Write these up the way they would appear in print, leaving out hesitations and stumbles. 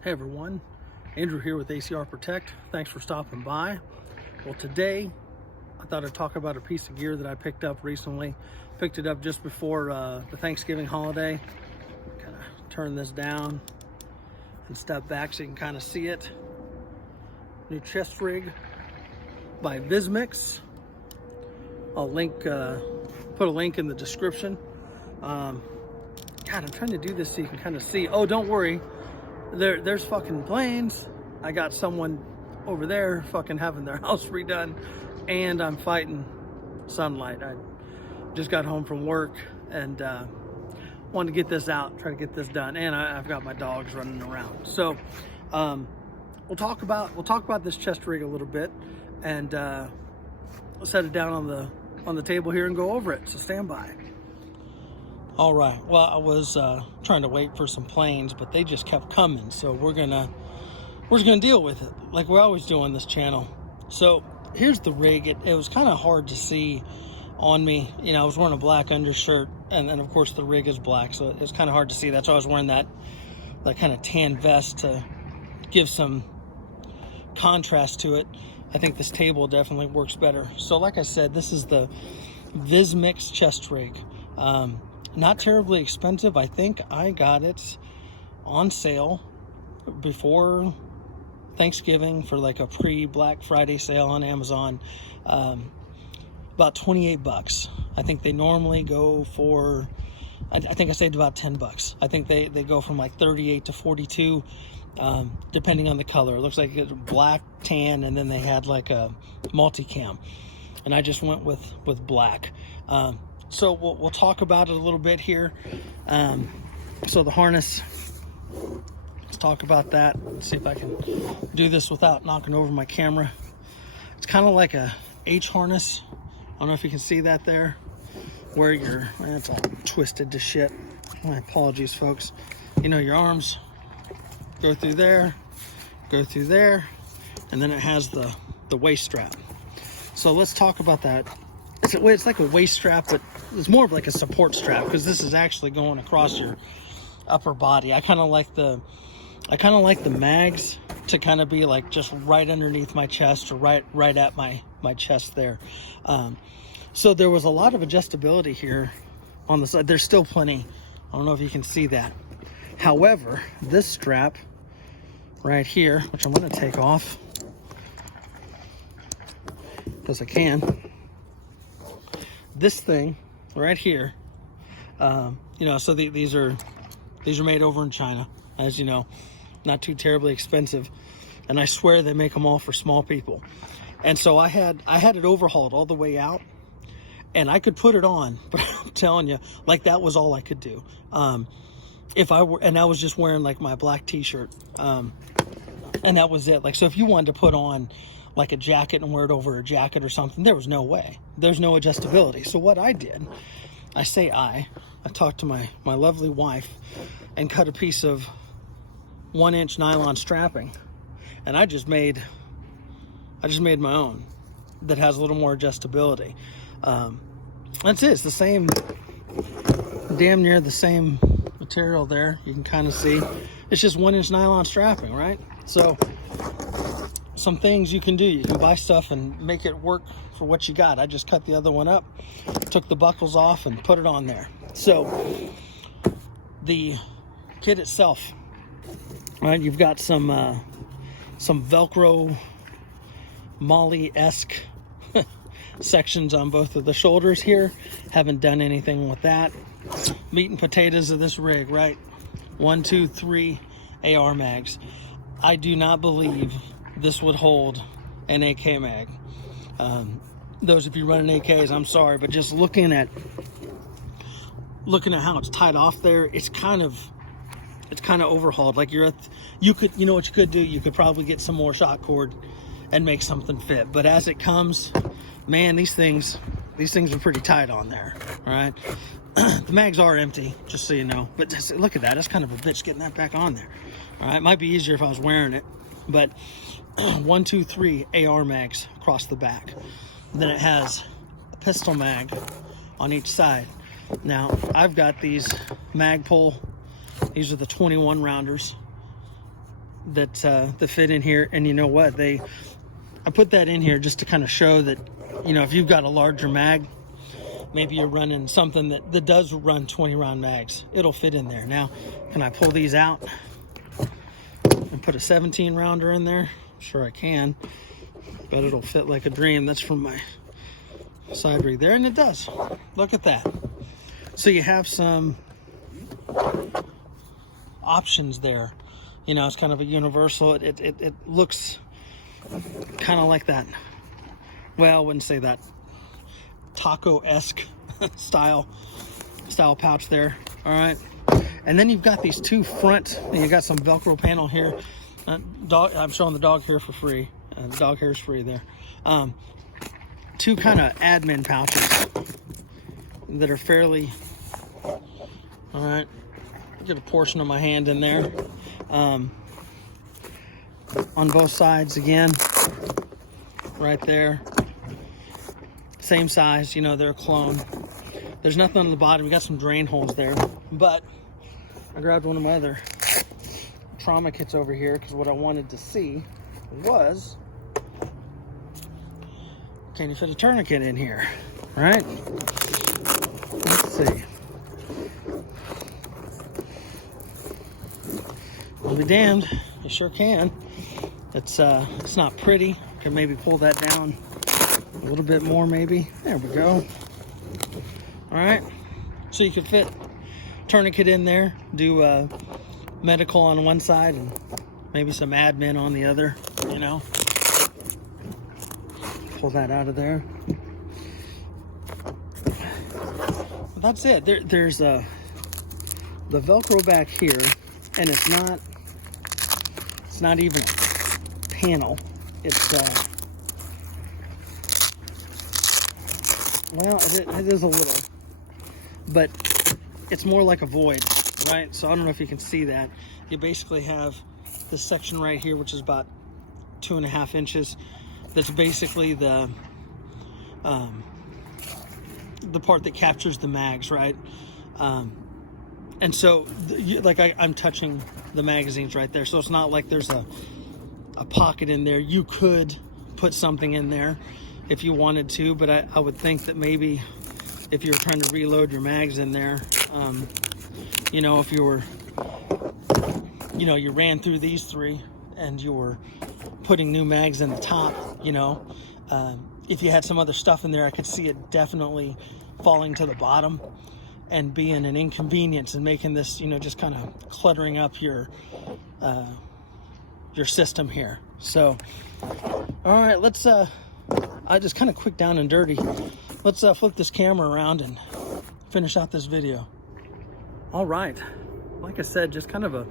Hey everyone, Andrew here with ACR Protect. Thanks for stopping by. Well, today I thought I'd talk about a piece of gear that I picked up recently. Picked it up just before the Thanksgiving holiday. Kind of turn this down and step back so you can kind of see it. New chest rig by VISMIX. I'll link, put a link in the description. God, I'm trying to do this so you can kind of see. Oh, don't worry. There's fucking planes. I got someone over there fucking having their house redone, and I'm fighting sunlight. I just got home from work and wanted to get this out, try to get this done, and I've got my dogs running around. So we'll talk about this chest rig a little bit, and we'll set it down on the table here and go over it. So stand by. All right, well, I was trying to wait for some planes, but they just kept coming. So we're just gonna deal with it like we always do on this channel. So here's the rig. It was kind of hard to see on me. You know, I was wearing a black undershirt, and then of course the rig is black, so it's kind of hard to see. That's why I was wearing that kind of tan vest to give some contrast to it. I think this table definitely works better. So like I said, this is the VISMIX chest rig. Not terribly expensive. I think I got it on sale before Thanksgiving for like a pre-Black Friday sale on Amazon. About 28 bucks. I think they normally go for, I think I saved about 10 bucks. I think they go from like 38 to 42, depending on the color. It looks like it's black, tan, and then they had like a multicam. And I just went with black. So we'll talk about it a little bit here. So the harness, let's talk about that. Let's see if I can do this without knocking over my camera. It's kind of like a H harness. I don't know if you can see that there, where it's all twisted to shit. My apologies, folks. You know, your arms go through there, and then it has the waist strap. So let's talk about that. It's like a waist strap, but it's more of like a support strap, because this is actually going across your upper body. I kind of like the mags to kind of be like just right underneath my chest, or right at my chest there. So there was a lot of adjustability here on the side. There's still plenty. I don't know if you can see that. However, this strap right here, which I'm going to take off because I can. This thing right here, you know, so these are made over in China, as you know, not too terribly expensive, and I swear they make them all for small people. And so I had it overhauled all the way out, and I could put it on, but I'm telling you, like, that was all I could do. If I were, and I was just wearing like my black t-shirt, and that was it. Like, so if you wanted to put on like a jacket and wear it over a jacket or something, there was no way. There's no adjustability. So what I did, I talked to my lovely wife and cut a piece of 1-inch nylon strapping, and I just made my own that has a little more adjustability. That's it. It's the same, damn near the same material there. You can kind of see it's just 1-inch nylon strapping, right? So some things you can do. You can buy stuff and make it work for what you got. I just cut the other one up, took the buckles off, and put it on there. So the kit itself, right? You've got some Velcro Molly-esque sections on both of the shoulders here. Haven't done anything with that. Meat and potatoes of this rig, right? 1, 2, 3 AR mags. I do not believe this would hold an AK mag. Those of you running AKs, I'm sorry, but just looking at how it's tied off there, it's kind of overhauled. Like you know what you could do? You could probably get some more shot cord and make something fit. But as it comes, man, these things are pretty tight on there. All right, the mags are empty, just so you know. But just, look at that. That's kind of a bitch getting that back on there. All right, might be easier if I was wearing it, but 1, 2, 3 AR mags across the back. Then it has a pistol mag on each side. Now I've got these Magpul. These are the 21 rounders. that fit in here. And you know what, I put that in here just to kind of show that, you know, if you've got a larger mag, maybe you're running something that does run 20 round mags, it'll fit in there. Now, can I pull these out and put a 17 rounder in there? Sure I can, but it'll fit like a dream. That's from my side rig there, and it does. Look at that. So you have some options there. You know, it's kind of a universal. It looks kind of like that. Well, I wouldn't say that. Taco-esque style pouch there. All right. And then you've got these two front, and you got some Velcro panel here. I'm showing the dog hair for free. The dog hair is free there. Two kind of admin pouches that are fairly, all right, get a portion of my hand in there. On both sides again, right there. Same size, you know, they're a clone. There's nothing on the bottom. We got some drain holes there, but I grabbed one of my other trauma kits over here because what I wanted to see was, can you fit a tourniquet in here, right? Let's see. I'll be damned, you sure can. It's not pretty. Can maybe pull that down a little bit more, maybe. There we go. All right, so you can fit tourniquet in there, do medical on one side and maybe some admin on the other, you know. Pull that out of there. But that's it. There's the Velcro back here, and it's not even a panel. It's well, it is a little, but it's more like a void, right? So I don't know if you can see that. You basically have this section right here, which is about 2.5 inches. That's basically the part that captures the mags, right? And so, like I'm touching the magazines right there, so it's not like there's a pocket in there. You could put something in there if you wanted to, but I would think that maybe if you're trying to reload your mags in there, you know, if you were, you know, you ran through these three and you were putting new mags in the top, you know, if you had some other stuff in there, I could see it definitely falling to the bottom and being an inconvenience and making this, you know, just kind of cluttering up your system here. So, all right, let's I just kind of quick down and dirty. Let's flip this camera around and finish out this video. All right, like I said, just kind of a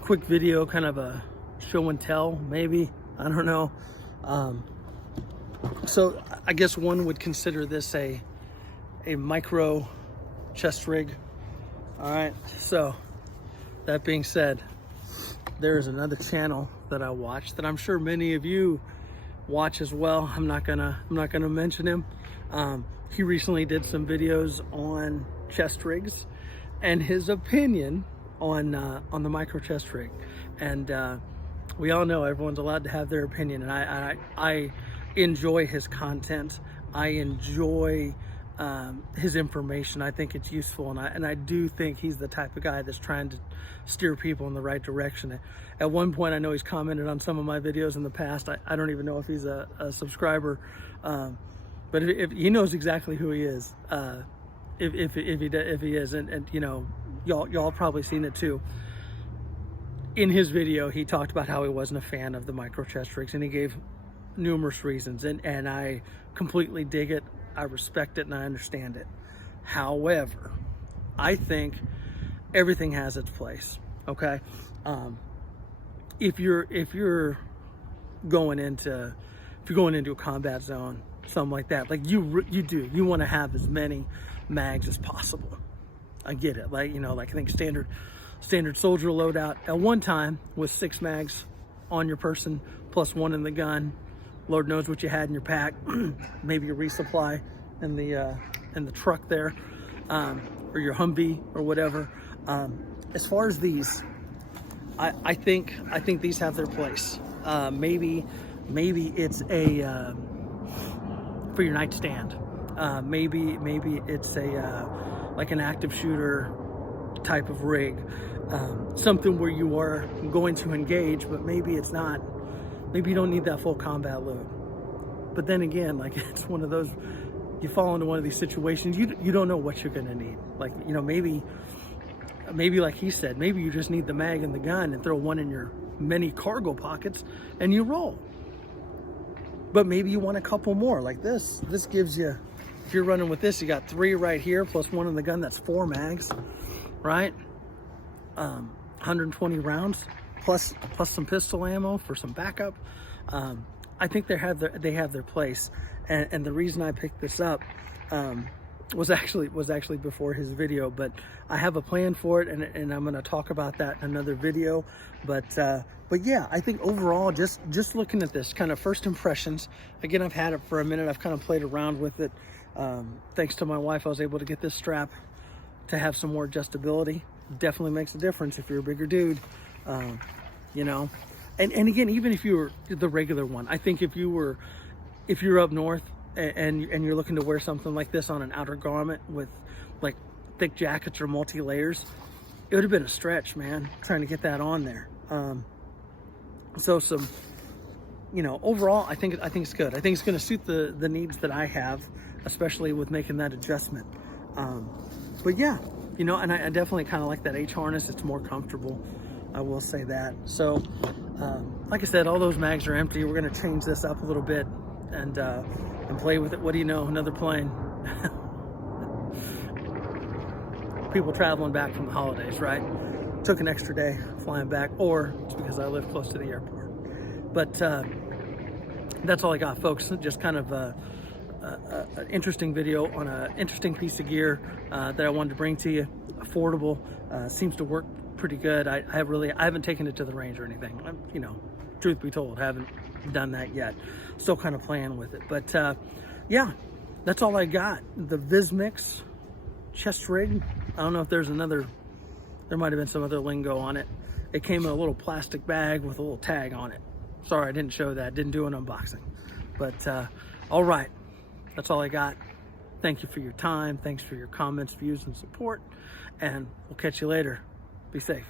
quick video, kind of a show and tell, maybe, I don't know. So I guess one would consider this a micro chest rig. All right, so that being said, there is another channel that I watch that I'm sure many of you watch as well. I'm not gonna mention him. He recently did some videos on chest rigs and his opinion on the micro chest rig. And we all know everyone's allowed to have their opinion, and I enjoy his content. I enjoy his information. I think it's useful, and I do think he's the type of guy that's trying to steer people in the right direction. At one point, I know he's commented on some of my videos in the past. I don't even know if he's a subscriber, but if he knows exactly who he is, if he is, and you know, y'all probably seen it too. In his video, he talked about how he wasn't a fan of the micro chest rigs, and he gave numerous reasons, and I completely dig it. I respect it and I understand it. However, I think everything has its place. Okay, if you're going into a combat zone, something like that, like you want to have as many mags as possible. I get it. Like, you know, like I think standard soldier loadout at one time was 6 mags on your person plus 1 in the gun. Lord knows what you had in your pack. Maybe a resupply in the truck there, or your Humvee or whatever. As far as these, I think these have their place. Maybe it's a for your nightstand. Maybe it's a like an active shooter type of rig, something where you are going to engage, but maybe it's not. Maybe you don't need that full combat load. But then again, like, it's one of those, you fall into one of these situations, you don't know what you're gonna need. Like, you know, maybe like he said, maybe you just need the mag and the gun and throw one in your many cargo pockets and you roll. But maybe you want a couple more. Like this gives you, if you're running with this, you got 3 right here plus one in the gun, that's 4 mags, right? 120 rounds plus some pistol ammo for some backup. I think they have their place, and the reason I picked this up was actually before his video, but I have a plan for it, and I'm going to talk about that in another video. But yeah, I think overall, just looking at this, kind of first impressions. Again, I've had it for a minute. I've kind of played around with it. Thanks to my wife, I was able to get this strap to have some more adjustability. Definitely makes a difference if you're a bigger dude, you know. And again, even if you were the regular one, I think if you're up north and you're looking to wear something like this on an outer garment with like thick jackets or multi-layers, it would have been a stretch, man, trying to get that on there. So some, you know, overall, I think it's good. I think it's going to suit the needs that I have, especially with making that adjustment. But yeah, you know, and I definitely kind of like that H harness. It's more comfortable, I will say that. So like I said, all those mags are empty. We're going to change this up a little bit and play with it. What do you know, another plane. People traveling back from the holidays, right? Took an extra day flying back, or it's because I live close to the airport. But that's all I got, folks. Just kind of an interesting video on an interesting piece of gear that I wanted to bring to you. Affordable, seems to work pretty good. I haven't taken it to the range or anything. You know, truth be told, haven't done that yet. Still kind of playing with it. But yeah, that's all I got. The VISMIX chest rig. I don't know if there's another, there might have been some other lingo on it. It came in a little plastic bag with a little tag on it. Sorry, I didn't show that. Didn't do an unboxing. But all right, that's all I got. Thank you for your time. Thanks for your comments, views, and support. And we'll catch you later. Be safe.